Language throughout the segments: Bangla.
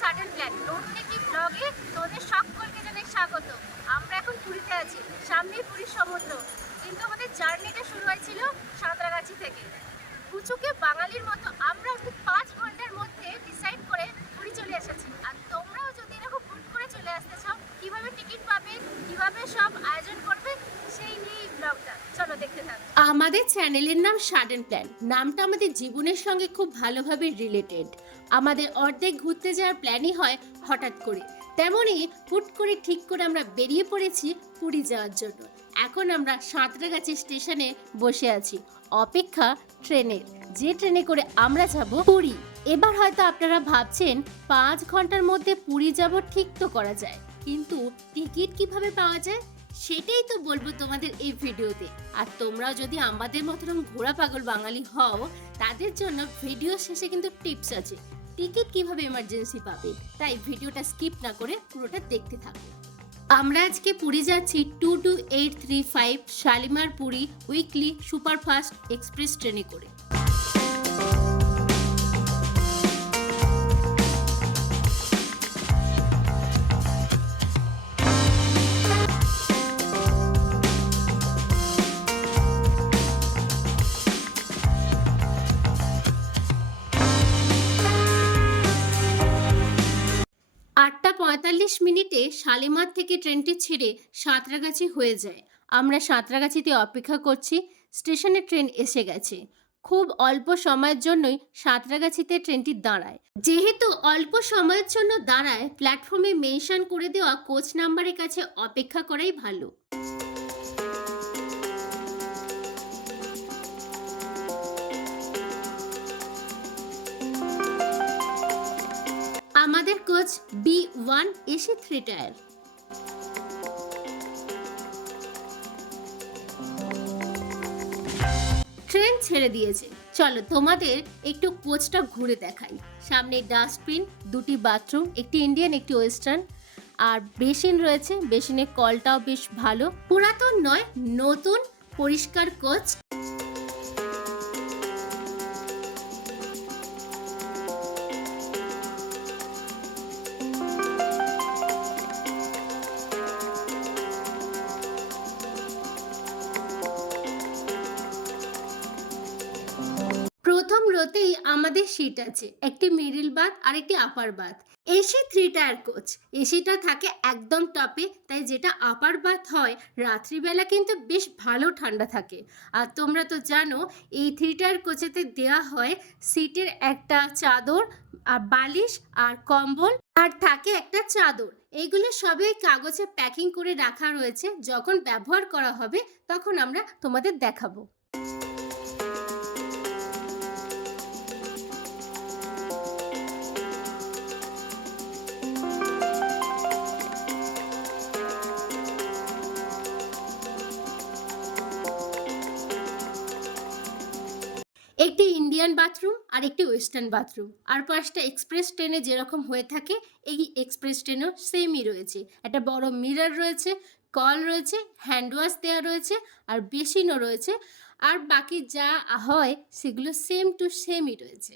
সাডেন প্ল্যান নতুন একটি ব্লগে তোমাদের সকলকে জানাই স্বাগত। আমরা এখন পুরীতে আছি, সামনেই পুরীর সমুদ্র, কিন্তু আমাদের জার্নিটা শুরু হয়েছিল সাঁতরাগাছি থেকে। পুচুকে বাঙালির মতো আমরা 5 ঘন্টার মধ্যে ডিসাইড করে পুরী চলে এসেছি। আর তোমরাও যদি এরকম বুক করে চলে আসতে চাও, কিভাবে টিকিট পাবে, কিভাবে সব আয়োজন করবে, সেই নিয়ে ব্লগটা চলো দেখতে থাকো। আমাদের চ্যানেলের নাম সাডেন প্ল্যান। নামটা আমাদের জীবনের সঙ্গে খুব ভালোভাবে রিলেটেড। আমাদের অর্ধেক ঘুরতে যাওয়ার প্ল্যানই হয় হঠাৎ করে, তেমনই হুট করে ঠিক করে আমরা বেরিয়ে পড়েছি পুরী যাওয়ার জন্য। এখন আমরা সাঁতরাগাছি স্টেশনে বসে আছি, অপেক্ষা ট্রেনের, যে ট্রেনে করে আমরা যাব পুরী। এবার হয়তো আপনারা ভাবছেন 5 ঘন্টার মধ্যে পুরী যাব, ঠিক তো করা যায়, কিন্তু টিকিট কিভাবে পাওয়া যায় সেটাই তো বলবো তোমাদের এই ভিডিওতে। আর তোমরাও যদি আমাদের মতন ঘোড়া পাগল বাঙালি হও, তাদের জন্য ভিডিও শেষে কিন্তু টিপস আছে টিকিট কিভাবে এমার্জেন্সি পাবে, তাই ভিডিওটা স্কিপ না করে পুরোটা দেখতে থাকো। আমরা আজকে পুরী যাচ্ছি 22835 Shalimar Puri weekly superfast express ট্রেনে করে। 8:45 শালিমার থেকে ট্রেনটি ছেড়ে সাঁতরাগাছি হয়ে যায়। আমরা সাঁতরাগাছিতে অপেক্ষা করছি, স্টেশনে ট্রেন এসে গেছে। খুব অল্প সময়ের জন্যই সাঁতরাগাছিতে ট্রেনটি দাঁড়ায়। যেহেতু অল্প সময়ের জন্য দাঁড়ায়, প্ল্যাটফর্মে মেনশন করে দেওয়া কোচ নাম্বারের কাছে অপেক্ষা করাই ভালো। আমাদের coach B1 AC 3 tyre. Train ছেড়ে দিয়েছে, চলো তোমাদের একটু কোচটা ঘুরে দেখাই। সামনে ডাস্টবিন, দুটি বাথরুম, একটি ইন্ডিয়ান একটি ওয়েস্টার্ন, আর বেসিন রয়েছে। বেসিনের কলটাও বেশ ভালো, পুরাতন নয়, নতুন পরিষ্কার কোচ। প্রথম রোতেই আমাদের সিট আছে, একটি মিডল বাথ আর একটি আপার বাথ। এসি 3 টায়ার কোচ, এসিটা থাকে একদম টপে, তাই যেটা আপার বাথ হয় রাত্রিবেলা কিন্তু বেশ ভালো ঠান্ডা থাকে। আর তোমরা তো জানো এই 3 টায়ার কোচেতে দেওয়া হয় সিটের একটা চাদর আর বালিশ আর কম্বল, আর থাকে একটা চাদর। এইগুলো সবই কাগজে প্যাকিং করে রাখা রয়েছে, যখন ব্যবহার করা হবে তখন আমরা তোমাদের দেখাবো। একটি ইন্ডিয়ান বাথরুম আর একটি ওয়েস্টার্ন বাথরুম, আর পাঁচটা এক্সপ্রেস ট্রেনে যেরকম হয়ে থাকে এই এক্সপ্রেস ট্রেনও সেমই রয়েছে। একটা বড় মিরর রয়েছে, কল রয়েছে, হ্যান্ড ওয়াশ দেওয়া রয়েছে, আর বেসিনও রয়েছে। আর বাকি যা হয় সেগুলো সেম টু সেমই রয়েছে।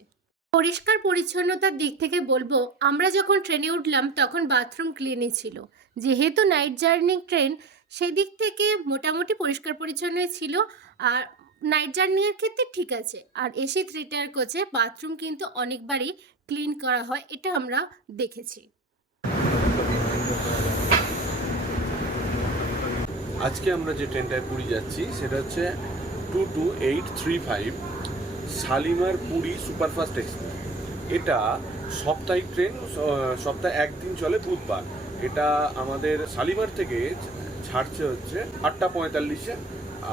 পরিষ্কার পরিচ্ছন্নতার দিক থেকে বলবো, আমরা যখন ট্রেনে উঠলাম তখন বাথরুম ক্লিনই ছিল। যেহেতু নাইট জার্নি ট্রেন, সেদিক থেকে মোটামুটি পরিষ্কার পরিচ্ছন্ন ছিল। আর নাইট জার্নির ক্ষেত্রে ঠিক আছে। আর এসি 3 টায়ার কোচে বাথরুম কিন্তু অনেকবারই ক্লিন করা হয়, এটা আমরা দেখেছি। আজকে আমরা যে ট্রেনটায় পুরী যাচ্ছি সেটা হচ্ছে 22835 শালিমার পুরী সুপারফাস্ট এক্সপ্রেস। এটা সাপ্তাহিক ট্রেন, সপ্তাহে একদিন চলে বুধবার। এটা আমাদের শালিমার থেকে ছাড়ছে হচ্ছে 8:45,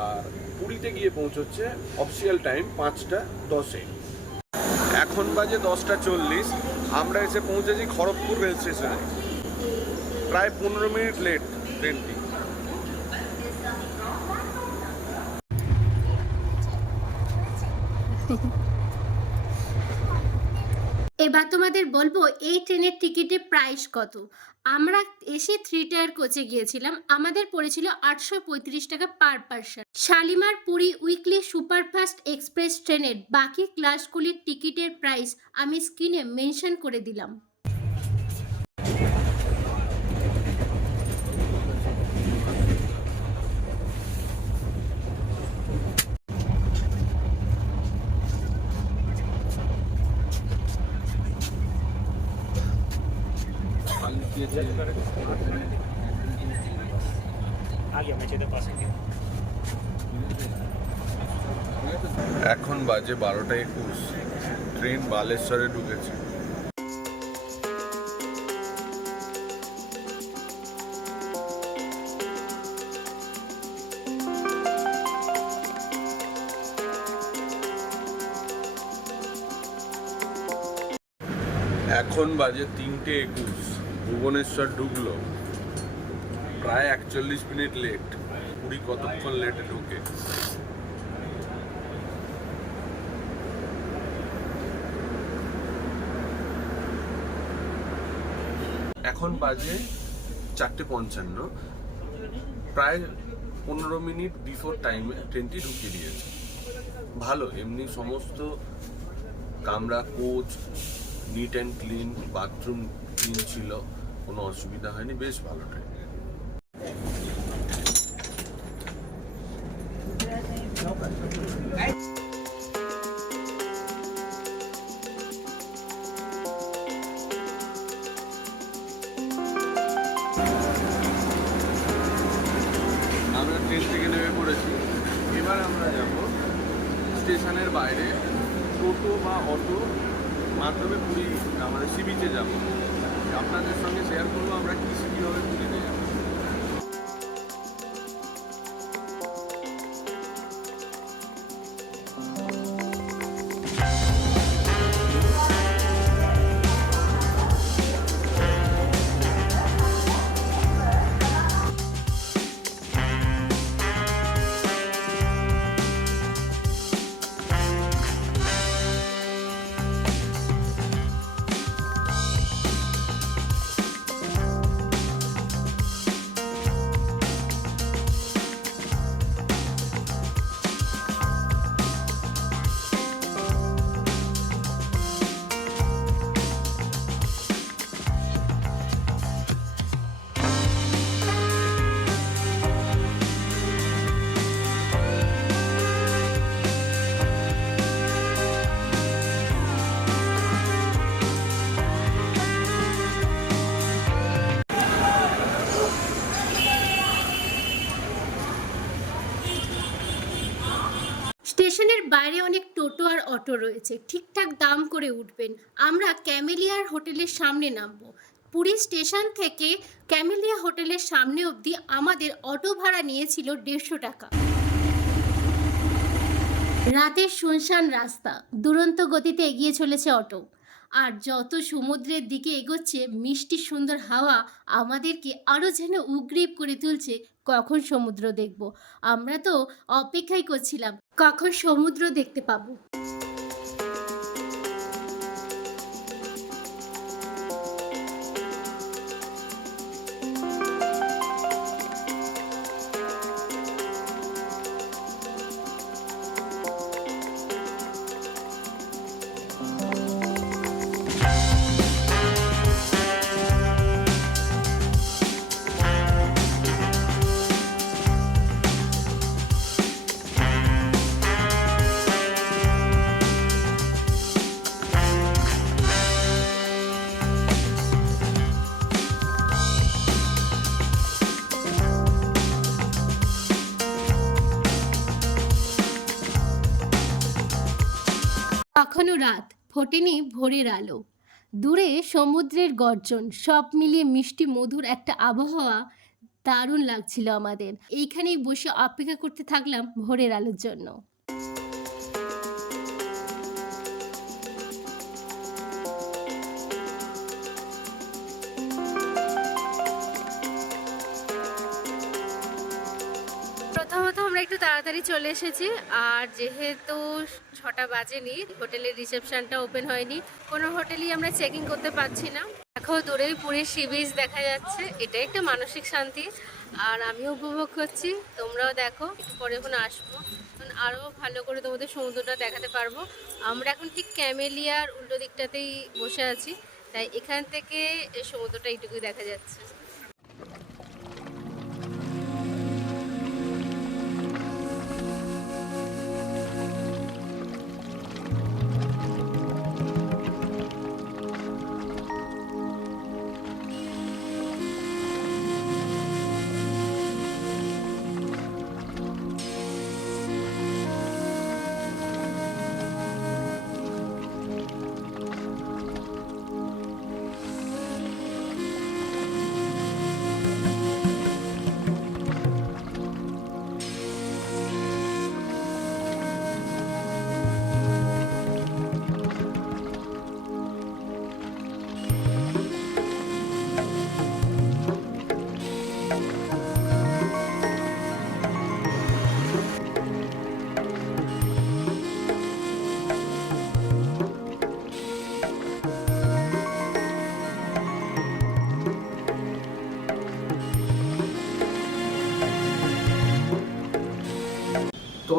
আর পুরীতে গিয়ে পৌঁছচ্ছে অফিসিয়াল টাইম 5:10। এখন বাজে 10:40। আমরা এসে পৌঁছেছি খড়গপুর রেল স্টেশনে। প্রায় 15 মিনিট লেট ট্রেনটি। এবার তোমাদের বলবো এই ট্রেনের টিকিটের প্রাইস কত। আমরা এসে 3 টায়ার কোচে গিয়েছিলাম, আমাদের পড়েছিল 835 টাকা per person. Shalimar Puri weekly superfast express ট্রেনের বাকি ক্লাসগুলির টিকিটের প্রাইস আমি স্ক্রিনে মেনশন করে দিলাম। এখন বাজে 12:21, ট্রেন বালেশ্বরে ঢুকেছে। এখন বাজে 3:21, ভুবনেশ্বর ঢুকলো, প্রায় 41 মিনিট লেট। পুরী কতক্ষণ লেটে ঢুকে। এখন বাজে 4:55, প্রায় 15 মিনিট বিফোর টাইমে ট্রেনটি ঢুকিয়ে দিয়েছে। ভালো, এমনি সমস্ত কামরা, coach neat and clean, bathroom clean ছিল, কোনো অসুবিধা হয়নি, বেশ ভালো ট্রেন। আমরা ট্রেন থেকে নেমে পড়েছি। এবার আমরা যাব স্টেশনের বাইরে টোটো বা অটো মাধ্যমে পুরী আমাদের সি বিচে যাব। আপনাদের সঙ্গে শেয়ার করবো আমরা কীভাবে পুরীতে যাব। স্টেশনের বাইরে অনেক টোটো আর অটো রয়েছে, ঠিকঠাক দাম করে উঠবেন। আমরা ক্যামেলিয়ার হোটেলের সামনে নামবো। পুরী স্টেশন থেকে ক্যামেলিয়া হোটেলের সামনে অবধি আমাদের অটো ভাড়া নিয়েছিল 150 টাকা। রাতের শুনশান রাস্তা, দুরন্ত গতিতে এগিয়ে চলেছে অটো, আর যত সমুদ্রের দিকে এগোচ্ছে মিষ্টি সুন্দর হাওয়া আমাদেরকে আরও যেন উগ্রীব করে তুলছে। কখন সমুদ্র দেখব? আমরা তো অপেক্ষাই করছিলাম কখন সমুদ্র দেখতে পাবো। এখনো রাত, ফোটেনি ভোরের আলো, দূরে সমুদ্রের গর্জন, সব মিলিয়ে মিষ্টি মধুর একটা আবহাওয়া। দারুণ লাগছিল আমাদের। এইখানেই বসে অপেক্ষা করতে থাকলাম ভোরের আলোর জন্য। প্রথমত আমরা একটু তাড়াতাড়ি চলে এসেছি, আর যেহেতু 6টা বাজেনি, হোটেলের রিসেপশনটা ওপেন হয়নি, কোনো হোটেলই আমরা চেকিং করতে পারছি না। দেখো দূরেই পুরীর সি বিচ দেখা যাচ্ছে, এটা একটা মানসিক শান্তি, আর আমিও উপভোগ করছি। তোমরাও দেখো, একটু পরে এখন আসবো, আরও ভালো করে তোমাদের সমুদ্রটা দেখাতে পারবো। আমরা এখন ঠিক ক্যামেলিয়ার উল্টো দিকটাতেই বসে আছি, তাই এখান থেকে সমুদ্রটা এইটুকুই দেখা যাচ্ছে।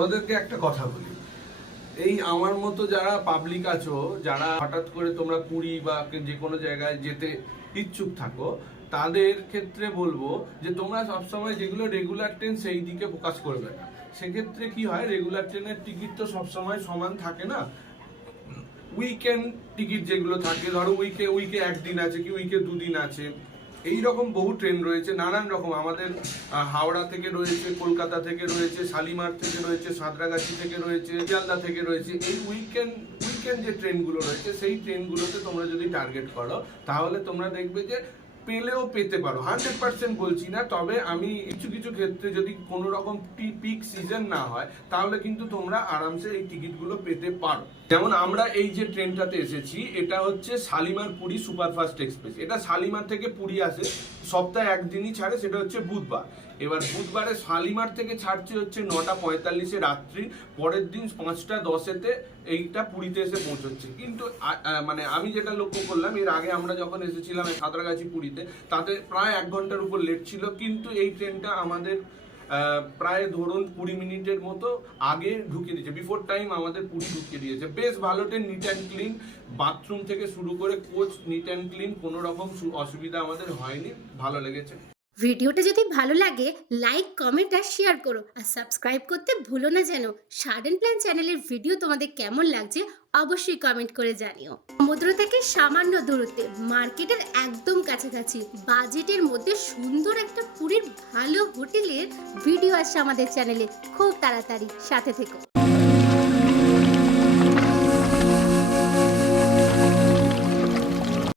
তোমাদেরকে একটা কথা বলি, এই আমার মতো যারা পাবলিক আছো, যারা হঠাৎ করে তোমরা পুরী বা যে কোনো জায়গায় যেতে ইচ্ছুক থাকো, তাদের ক্ষেত্রে বলবো যে তোমরা সবসময় যেগুলো রেগুলার ট্রেন সেই দিকে ফোকাস করবে না। সেক্ষেত্রে কি হয়, রেগুলার ট্রেনের টিকিট তো সবসময় সমান থাকে না। উইকেন্ড টিকিট যেগুলো থাকে, ধরো উইকে একদিন আছে, কি উইকে দুদিন আছে, এই রকম বহু ট্রেন রয়েছে, নানান রকম। আমাদের হাওড়া থেকে রয়েছে, কলকাতা থেকে রয়েছে, শালিমার থেকে রয়েছে, সাঁতরাগাছি থেকে রয়েছে, শিয়ালদা থেকে রয়েছে। এই উইকেন্ড যে ট্রেনগুলো রয়েছে, সেই ট্রেনগুলোতে তোমরা যদি টার্গেট করো, তাহলে তোমরা দেখবে যে পেলেও পেতে পারো। 100% বলছি না, তবে আমি কিছু কিছু ক্ষেত্রে যদি কোনো রকম পিক সিজন না হয়, তাহলে কিন্তু তোমরা আরামসে এই টিকিটগুলো পেতে পারো। যেমন আমরা এই যে ট্রেনটাতে এসেছি, এটা হচ্ছে শালিমার পুরী সুপারফাস্ট এক্সপ্রেস। এটা শালিমার থেকে পুরী আসে, সপ্তাহে একদিনই ছাড়ে, সেটা হচ্ছে বুধবার। এবার বুধবারে শালিমার থেকে ছাড়ছে হচ্ছে 9:45 রাত্রি, পরের দিন 5:10 এইটা পুরীতে এসে পৌঁছচ্ছে। কিন্তু মানে আমি যেটা লক্ষ্য করলাম, এর আগে আমরা যখন এসেছিলাম সাঁতরাগাছি পুরীতে, তাতে প্রায় 1 ঘন্টার উপর লেট ছিল, কিন্তু এই ট্রেনটা আমাদের প্রায় ধরুন 20 মিনিটের মতো আগে ঢুকিয়ে দিয়েছে, বিফোর টাইম আমাদের পুরী ঢুকিয়ে দিয়েছে। বেশ ভালো train, neat and clean, bathroom থেকে শুরু করে কোচ নিট অ্যান্ড ক্লিন, কোনো রকম অসুবিধা আমাদের হয়নি, ভালো লেগেছে। ভিডিওটা যদি ভালো লাগে লাইক, কমেন্ট আর শেয়ার করো, আর সাবস্ক্রাইব করতে ভুলো না যেন। সাডেন প্ল্যান চ্যানেলের ভিডিও তোমাদের কেমন লাগছে অবশ্যই কমেন্ট করে জানিও। সমুদ্র থেকে সামান্য দূরত্বে, মার্কেটের একদম কাছাকাছি, বাজেটের মধ্যে সুন্দর একটা পুরীর ভালো হোটেলের ভিডিও আসছে আমাদের চ্যানেলে খুব তাড়াতাড়ি, সাথে থেকো।